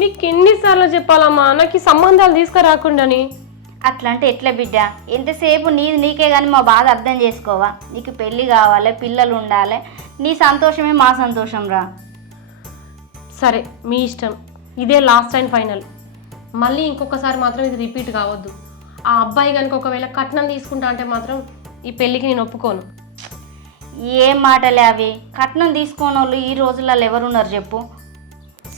మీకు ఎన్నిసార్లు చెప్పాలమ్మా నాకు ఈ సంబంధాలు తీసుకురాకుండాని? అట్లా అంటే ఎట్లా బిడ్డ? ఎంతసేపు నీది నీకే కానీ మా బాధ అర్థం చేసుకోవా? నీకు పెళ్ళి కావాలి, పిల్లలు ఉండాలి, నీ సంతోషమే మా సంతోషం రా. సరే మీ ఇష్టం, ఇదే లాస్ట్ అండ్ ఫైనల్. మళ్ళీ ఇంకొకసారి మాత్రం ఇది రిపీట్ కావద్దు. ఆ అబ్బాయి కనుక ఒకవేళ కట్నం తీసుకుంటా అంటే మాత్రం ఈ పెళ్ళికి నేను ఒప్పుకోను. ఏం మాటలే అవి? కట్నం తీసుకోని వాళ్ళు ఈ రోజులలో ఎవరున్నారు చెప్పు?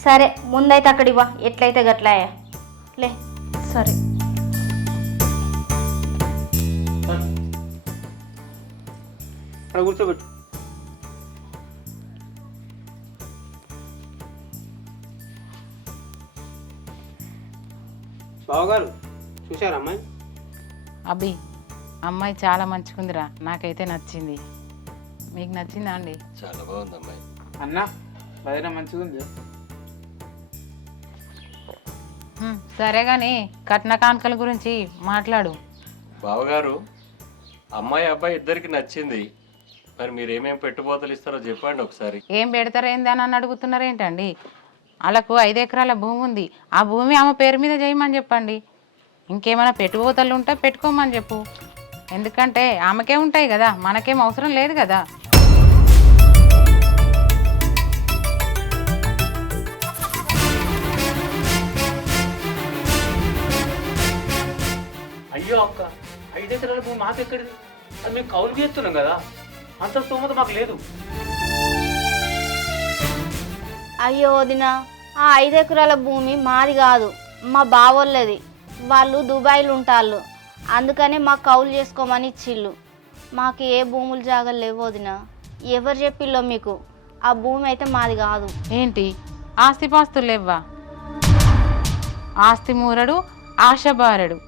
సరే ముందైతే అక్కడికి వా, ఎట్లయితే గట్లాయా లే. సరే అక్కడ కూర్చోబెట్టు. బావగారు చూశారా అమ్మాయి? అబ్బి అమ్మాయి చాలా మంచిగుందిరా, నాకైతే నచ్చింది. మీకు నచ్చిందా అండి? చాలా బాగుంది అమ్మాయి. అన్న వదిన మంచిగా ఉంది. సరే కానీ కట్న కానుకల గురించి మాట్లాడు. బావగారు, అమ్మాయి అబ్బాయి ఇద్దరికి నచ్చింది. మరి మీరు ఏమేమి పెట్టుబోతలు ఇస్తారో చెప్పండి ఒకసారి. ఏం పెడతారేంది అని అడుగుతున్నారు ఏంటండి? వాళ్ళకు 5 ఎకరాల భూమి ఉంది, ఆ భూమి ఆమె పేరు మీద చేయమని చెప్పండి. ఇంకేమైనా పెట్టుబోతలు ఉంటే పెట్టుకోమని చెప్పు. ఎందుకంటే ఆమెకే ఉంటాయి కదా, మనకేం అవసరం లేదు కదా. అయ్యో అక్క, 5 ఎకరాల భూమి మాకెక్కడిది? అది మేము కౌలు చేస్తున్నాం కదా, అంత స్తోమత మాకు లేదు. అయ్యో వదిన, ఆ 5 ఎకరాల భూమి మాది కాదు, మా బావోళ్ళది. వాళ్ళు దుబాయ్లో ఉంటాళ్ళు, అందుకనే మాకు కౌలు చేసుకోమని ఇచ్చిళ్ళు. మాకు ఏ భూములు జాగలు లేవు వదిన. ఎవరు చెప్పిల్లో మీకు? ఆ భూమి అయితే మాది కాదు. ఏంటి ఆస్తిపాస్తులు లేవ్వా? ఆస్తి మూరడు ఆశ బారడు.